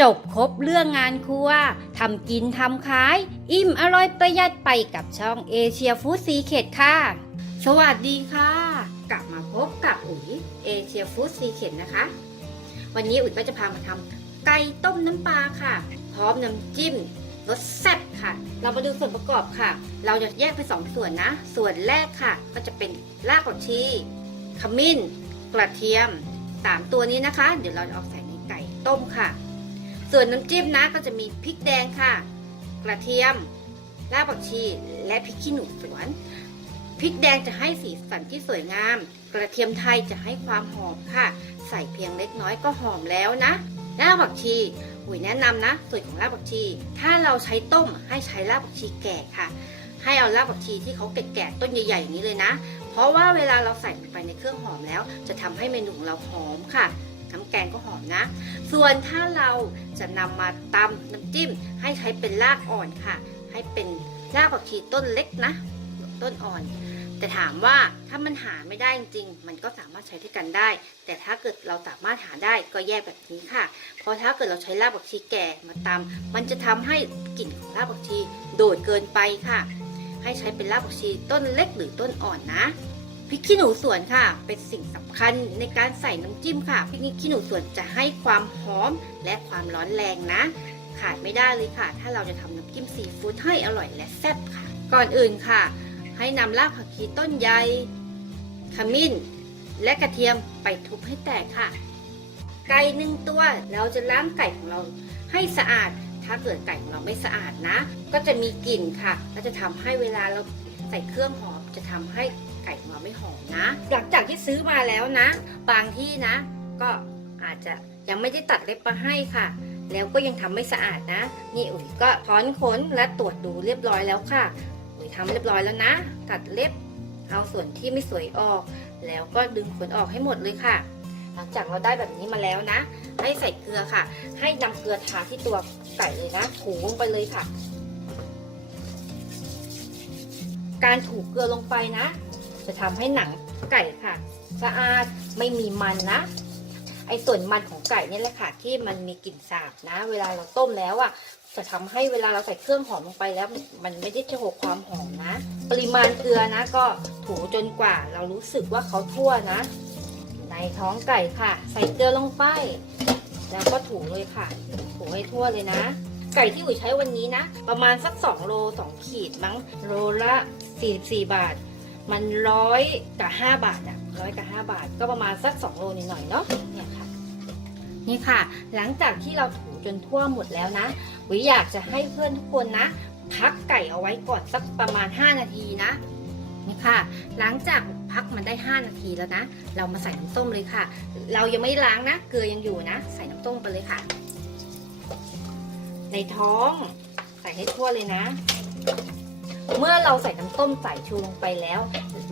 จบครบเรื่องงานครัวทำกินทำขาย อิ่มอร่อยประหยัดไปกับช่องเอเชียฟู้ดซีเคดค่ะ สวัสดีค่ะ กลับมาพบกับอุ๋ยเอเชียฟู้ดซีเคดนะคะ วันนี้อุ๋ยก็จะพามาทำไก่ต้มน้ำปลาค่ะ พร้อมน้ำจิ้มรสแซ่บค่ะ เรามาดูส่วนประกอบค่ะ เราจะแยกเป็นสองส่วนนะ ส่วนแรกค่ะ ก็จะเป็นรากผักชีขมิ้น กระเทียมสามตัวนี้นะคะ เดี๋ยวเราจะเอาใส่ในไก่ต้มค่ะ ส่วนน้ำจิ้มนะก็จะมีพริกแดงค่ะ กระเทียมรากผักชีและพริกขี้หนูสวนพริกแดงจะให้สีสันที่สวยงาม กระเทียมไทยจะให้ความหอมค่ะ ใส่เพียงเล็กน้อยก็หอมแล้วนะรากผักชีอุ๋ยแนะนำนะส่วนของรากผักชี ถ้าเราใช้ต้มให้ใช้รากผักชีแก่ค่ะ ให้เอารากผักชีที่เขาแก่ๆต้นใหญ่ๆอย่างนี้เลยนะ เพราะว่าเวลาเราใส่ไปในเครื่องหอมแล้ว จะทำให้เมนูของเราหอมค่ะ น้ำแกงก็หอมนะ ส่วนถ้าเราจะนำมาตำน้ำจิ้ม ให้ใช้เป็นรากอ่อนค่ะ ให้เป็นรากผักชีต้นเล็กนะ ต้นอ่อน แต่ถามว่าถ้ามันหาไม่ได้จริงๆมันก็สามารถใช้ด้วยกันได้ แต่ถ้าเกิดเราสามารถหาได้ก็แยกแบบนี้ค่ะ เพราะถ้าเกิดเราใช้รากผักชีแก่มาตำมันจะทำให้กลิ่นของรากผักชีโดดเกินไปค่ะ ให้ใช้เป็นรากผักชีต้นเล็กหรือต้นอ่อนนะ พริกขี้หนูสวนค่ะ เป็นสิ่งสำคัญในการใส่น้ำจิ้มค่ะพริกขี้หนูสวนจะให้ความหอมและความร้อนแรงนะ ขาดไม่ได้เลยค่ะ ถ้าเราจะทำน้ำจิ้มซีฟู้ดให้อร่อยและแซ่บค่ะ ก่อนอื่นค่ะ ให้นำรากผักชีต้นใหญ่ขมิ้น และกระเทียมไปทุบให้แตกค่ะ ไก่หนึ่งตัวเราจะล้างไก่ของเราให้สะอาด ถ้าเกิดไก่ของเราไม่สะอาดนะ ก็จะมีกลิ่นค่ะ และจะทำให้เวลาเราใส่เครื่องหอมจะทำให้ ไก่ของเราไม่หอมนะ หลังจากที่ซื้อมาแล้วนะ บางที่นะ ก็อาจจะยังไม่ได้ตัดเล็บมาให้ค่ะ แล้วก็ยังทำไม่สะอาดนะ นี่อุ๋ยก็ถอนขนและตรวจดูเรียบร้อยแล้วค่ะ อุ๋ยทำเรียบร้อยแล้วนะ ตัดเล็บเอาส่วนที่ไม่สวยออก แล้วก็ดึงขนออกให้หมดเลยค่ะ หลังจากเราได้แบบนี้มาแล้วนะ ให้ใส่เกลือค่ะ ให้นำเกลือทาที่ตัวไก่เลยนะถูลงไปเลยค่ะ การถูเกลือลงไปนะ จะทำให้หนังไก่ค่ะ สะอาดไม่มีมันนะ ไอส่วนมันของไก่เนี่ยแหละค่ะ ที่มันมีกลิ่นสาบนะ เวลาเราต้มแล้วอะจะทำให้เวลาเราใส่เครื่องหอมลงไปแล้วมันไม่ได้จะหกความหอมนะ ปริมาณเกลือนะ ก็ถูจนกว่าเรารู้สึกว่าเขาทั่วนะ ในท้องไก่ค่ะ ใส่เกลือลงไปแล้วก็ถูเลยค่ะ ถูให้ทั่วเลยนะ ไก่ที่อุ๋ยใช้วันนี้นะ ประมาณสัก 2 โล 2 ขีดมั้งโลละ 44 บาท มันร้อยกับ5บาทอะร้อยกับ5บาท ก็ประมาณสัก2โลนิดหน่อยเนาะเนี่ยค่ะนี่ค่ะ หลังจากที่เราถูจนทั่วหมดแล้วนะวิอยากจะให้เพื่อนทุกคนนะพักไก่เอาไว้ก่อนสักประมาณ 5 นาทีนะนี่ค่ะ หลังจากพักมันได้ 5 นาทีแล้วนะ เรามาใส่น้ำส้มเลยค่ะ เรายังไม่ล้างนะ เกลือยังอยู่นะ ใส่น้ำส้มไปเลยค่ะ ในท้องใส่ให้ทั่วเลยนะ เมื่อเราใส่น้ำส้มสายชูลงไปแล้ว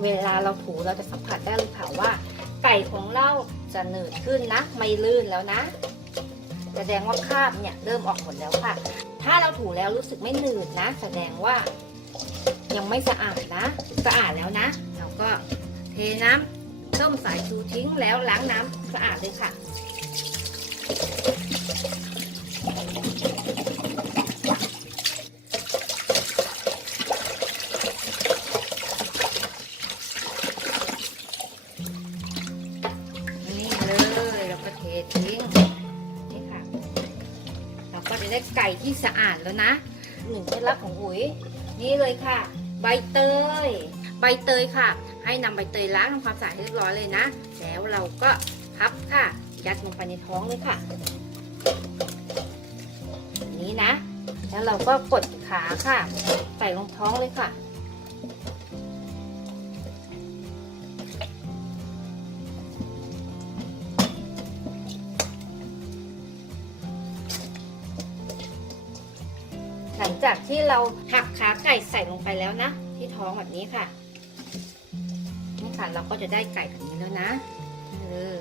เวลาเราถูเราจะสัมผัสได้เลยค่ะว่า ไก่ของเราจะหนืดขึ้นนะ ไม่ลื่นแล้วนะแสดงว่าคราบเนี่ยเริ่มออกหมดแล้วค่ะ ถ้าเราถูแล้วรู้สึกไม่หนืดนะ แสดงว่ายังไม่สะอาดนะ สะอาดแล้วนะ เราก็เทน้ำส้มสายชูทิ้งแล้วล้างน้ำสะอาดเลยค่ะ ไก่ที่สะอาดแล้วนะหนึ่งเคล็ดลับของอุ๋ยนี่เลยค่ะ ใบเตย ใบเตยค่ะ ให้นำใบเตยล้างทำความสะอาดให้เรียบร้อยเลยนะ แล้วเราก็พับค่ะ ยัดลงไปในท้องเลยค่ะ นี้นะ แล้วเราก็กดขาค่ะ ใส่ลงท้องเลยค่ะ จากที่เราหักขาไก่ใส่ลงไปแล้วนะ ที่ท้องแบบนี้ค่ะนี่ค่ะเราก็จะได้ไก่แบบนี้แล้วนะเออ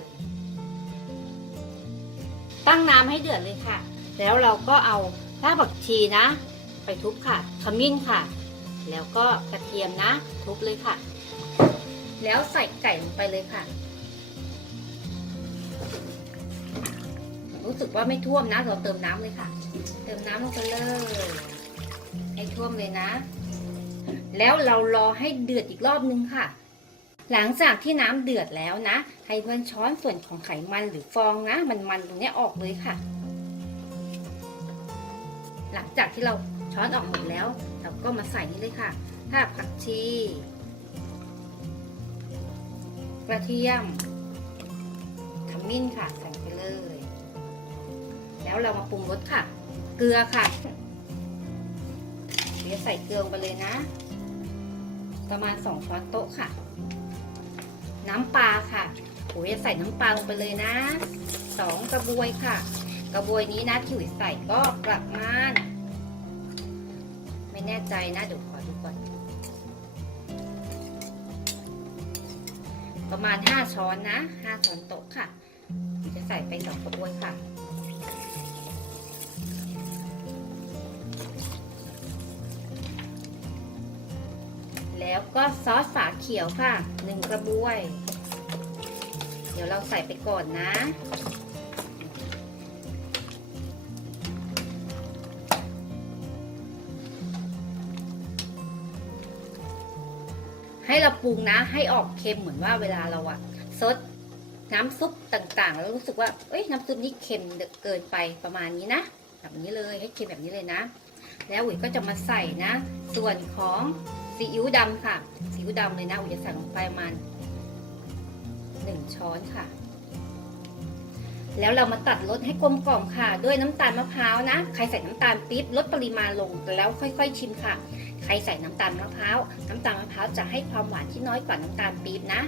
ตั้งน้ำให้เดือดเลยค่ะ แล้วเราก็เอารากผักชีนะ ไปทุบค่ะขมิ้นค่ะ แล้วก็กระเทียมนะ ทุบเลยค่ะ แล้วใส่ไก่ลงไปเลยค่ะอุ๊บสึกว่าไม่ท่วมนะ เราเติมน้ำเลยค่ะ เติมน้ำลงไปเลย ท่วมเลยนะ แล้วเรารอให้เดือดอีกรอบนึงค่ะ หลังจากที่น้ำเดือดแล้วนะ ให้เพื่อนช้อนส่วนของไขมันหรือฟองนะ มันๆตรงนี้ออกเลยค่ะ หลังจากที่เราช้อนออกหมดแล้ว เราก็มาใส่นี่เลยค่ะถ้าผักชี กระเทียมขมิ้นค่ะ ใส่ไปเลย แล้วเรามาปรุงรสค่ะ เกลือค่ะ ใส่เกลือลงไปเลยนะ ประมาณสองช้อนโต๊ะค่ะ น้ำปลาค่ะโอ้ยจะใส่น้ำปลาลงไปเลยนะสองกระบวยค่ะ กระบวยนี้นะที่อุ๋ยใส่ก็ประมาณไม่แน่ใจนะเดี๋ยวขอดูก่อน ประมาณ 5 ช้อนนะ 5 ช้อนโต๊ะค่ะ จะใส่ไปสองกระบวยค่ะ แล้วก็ซอสฝาเขียวค่ะ1กระบวย เดี๋ยวเราใส่ไปก่อนนะ ให้เราปรุงนะ ให้ออกเค็มเหมือนว่าเวลาเราอะซดน้ำซุปต่างๆ แล้วรู้สึกว่า เอ้ยน้ำซุปนี้เค็มเกินไปประมาณนี้นะแบบนี้เลยให้เค็มแบบนี้เลยนะ แล้วอุ๋ยก็จะมาใส่นะ ส่วนของ ซีอิ๊วดำค่ะซีอิ๊วดำเลยนะอุ๋ยจะใส่ลงไปประมาณหนึ่งช้อนค่ะ แล้วเรามาตัดรสให้กลมกล่อมค่ะ ด้วยน้ำตาลมะพร้าวนะ ใครใส่น้ำตาลปี๊บลดปริมาณลงแล้วค่อย ๆ ชิมค่ะ ใครใส่น้ำตาลมะพร้าวน้ำตาลมะพร้าวจะให้ความหวานที่น้อยกว่าน้ำตาลปี๊บนะ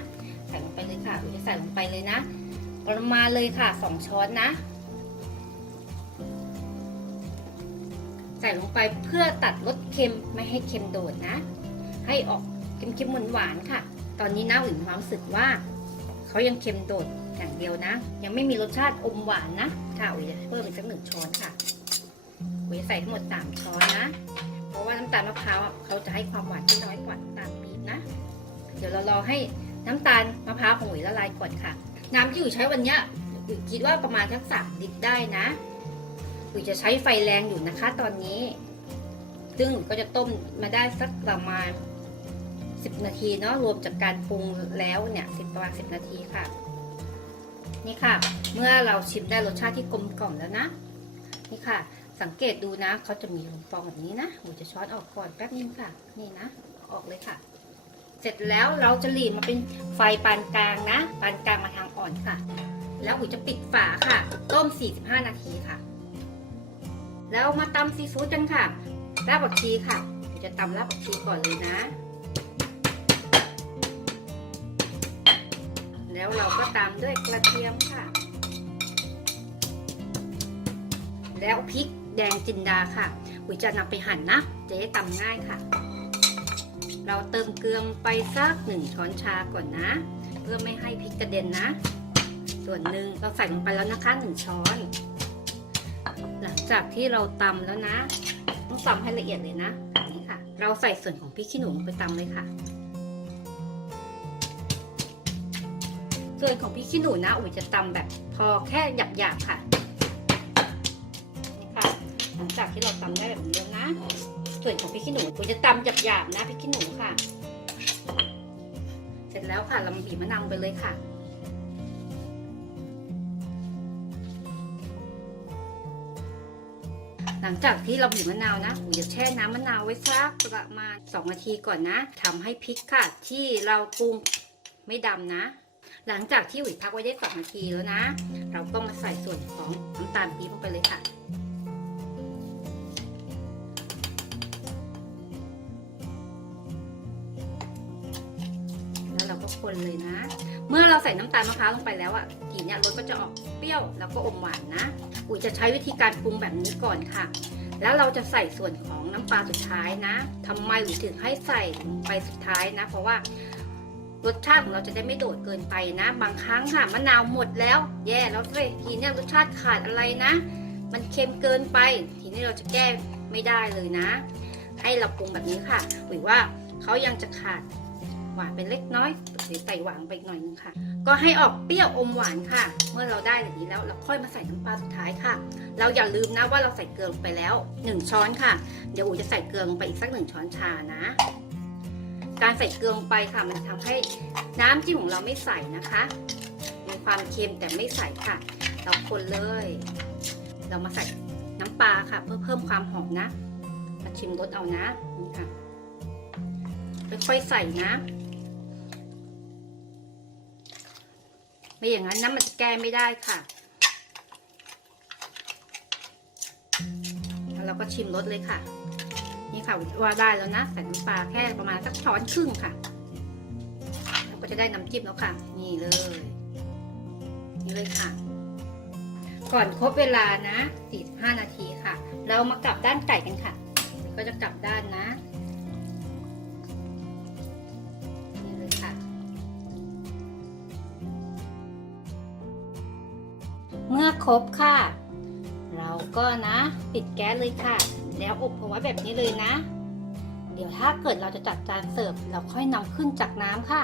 ใส่ลงไปเลยค่ะอุ๋ยจะใส่ลงไปเลยนะประมาณเลยค่ะสองช้อนนะใส่ลงไปเพื่อตัดรสเค็มไม่ให้เค็มโดดนะ ให้ออกเค็มๆหวานๆค่ะ ตอนนี้นะอุ๋ยมีความรู้สึกว่าเขายังเค็มโดดอย่างเดียวนะ ยังไม่มีรสชาติอมหวานนะค่ะอุ๋ยจะเพิ่มอีกสักหนึ่งช้อนค่ะอุ๋ยใส่ทั้งหมดสามช้อนนะ เพราะว่าน้ำตาลมะพร้าวเขาจะให้ความหวานที่น้อยกว่าน้ำตาลปี๊บนะ เดี๋ยวเรารอให้น้ำตาลมะพร้าวของอุ๋ยละลายก่อนค่ะ น้ำที่อุ๋ยใช้วันเนี้ยอุ๋ยคิดว่าประมาณสักสามลิตรได้นะอุ๋ยจะใช้ไฟแรงอยู่นะคะ ตอนนี้ ซึ่งก็จะต้มมาได้สักประมาณ 10 นาทีเนาะรวมจากการปรุงแล้วเนี่ยสิประมาณ10 นาทีค่ะ นี่ค่ะ เมื่อเราชิมได้รสชาติที่กลมกล่อมแล้วนะ นี่ค่ะ สังเกตดูนะเขาจะมีฟองแบบนี้นะอุ๋ยจะช้อนออกก่อนแป๊บนึงค่ะ นี่นะ ออกเลยค่ะ เสร็จแล้วเราจะหลีมาเป็นไฟปานกลางนะปานกลางมาทางอ่อนค่ะ แล้วอุ๋ยจะปิดฝาค่ะ ต้ม 45 นาทีค่ะ แล้วมาตำซีฟู้ดกันค่ะรากผักชีค่ะอุ๋ยจะตำรากผักชีก่อนเลยนะ แล้วเราก็ตามด้วยกระเทียมค่ะ แล้วพริกแดงจินดาค่ะอุ๋ยจะนำไปหั่นนะจะได้ตำง่ายค่ะ เราเติมเกลือไปสักหนึ่งช้อนชาก่อนนะ เพื่อไม่ให้พริกกระเด็นนะ ส่วนหนึ่งเราใส่ลงไปแล้วนะคะหนึ่งช้อน หลังจากที่เราตำแล้วนะ ต้องตำให้ละเอียดเลยนะแบบนี้ค่ะ เราใส่ส่วนของพริกขี้หนูลงไปตำเลยค่ะ ส่วนของพริกขี้หนูนะอุ๋ยจะตำแบบพอแค่หยาบๆค่ะนี่ค่ะหลังจากที่เราตำได้แบบนี้แล้วนะส่วนของพริกขี้หนูอุ๋ยจะตำหยาบๆนะพริกขี้หนูค่ะ เสร็จแล้วค่ะเรามาบีบมะนาวไปเลยค่ะหลังจากที่เราบีบมะนาวนะอุ๋ยจะแช่น้ำมะนาวไว้สักประมาณ 2 นาทีก่อนนะทำให้พริกค่ะ ที่เราปรุงไม่ดำนะ หลังจากที่อุ๋ยพักไว้ได้สองนาทีแล้วนะ เราก็มาใส่ส่วนของน้ำตาลปี๊บลงไปเลยค่ะแล้วเราก็คนเลยนะ เมื่อเราใส่น้ำตาลมะพร้าวลงไปแล้วอะกลิ่นเนี่ยรสก็จะออกเปรี้ยวแล้วก็อมหวานนะ อุ๋ยจะใช้วิธีการปรุงแบบนี้ก่อนค่ะ แล้วเราจะใส่ส่วนของน้ำปลาสุดท้ายนะทำไมอุ๋ยถึงให้ใส่ลงไปสุดท้ายนะ เพราะว่า รสชาติของเราจะได้ไม่โดดเกินไปนะ บางครั้งค่ะมะนาวหมดแล้ว แย่แล้วเลยทีนี้รสชาติขาดอะไรนะ มันเค็มเกินไป ทีนี้เราจะแก้ไม่ได้เลยนะ ให้เราปรุงแบบนี้ค่ะอุ๋ยว่าเขายังจะขาดหวานไปเล็กน้อยหรือใส่หวานไปหน่อยนึงค่ะ ก็ให้ออกเปรี้ยวอมหวานค่ะ เมื่อเราได้แบบนี้แล้วเราค่อยมาใส่น้ำปลาสุดท้ายค่ะ เราอย่าลืมนะว่าเราใส่เกลือลงไปแล้ว 1 ช้อนค่ะ เดี๋ยวอูจะใส่เกลือลงไปอีกสักหนึ่งช้อนชานะ การใส่เกลือลงไปค่ะ มันทำให้น้ำจิ้มของเราไม่ใสนะคะ มีความเค็มแต่ไม่ใสค่ะ เราคนเลย เรามาใส่น้ำปลาค่ะ เพื่อเพิ่มความหอมนะ มาชิมรสเอานะนี่ค่ะค่อยๆใส่นะ ไม่อย่างนั้นน้ำมันจะแก้ไม่ได้ค่ะแล้วเราก็ชิมรสเลยค่ะ นี่ค่ะว่าได้แล้วนะใส่น้ำปลาแค่ประมาณสักช้อนครึ่งค่ะเราก็จะได้น้ำจิ้มแล้วค่ะ นี่เลย นี่เลยค่ะ ก่อนครบเวลานะ 45 นาทีค่ะ เรามากลับด้านไก่กันค่ะ ก็จะกลับด้านนะนี่เลยค่ะเมื่อครบค่ะ เราก็นะ ปิดแก๊สเลยค่ะ แล้วอบเอาไว้แบบนี้เลยนะ เดี๋ยวถ้าเกิดเราจะจัดจานเสิร์ฟเราค่อยนำขึ้นจากน้ำค่ะ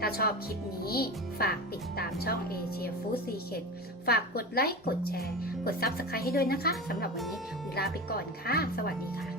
ถ้าชอบคลิปนี้ฝากติดตามช่อง Asia Food Secret ฝากกดไลค์ กดแชร์ กด Subscribe ให้ด้วยนะคะสำหรับวันนี้เวลาไปก่อนค่ะ สวัสดีค่ะ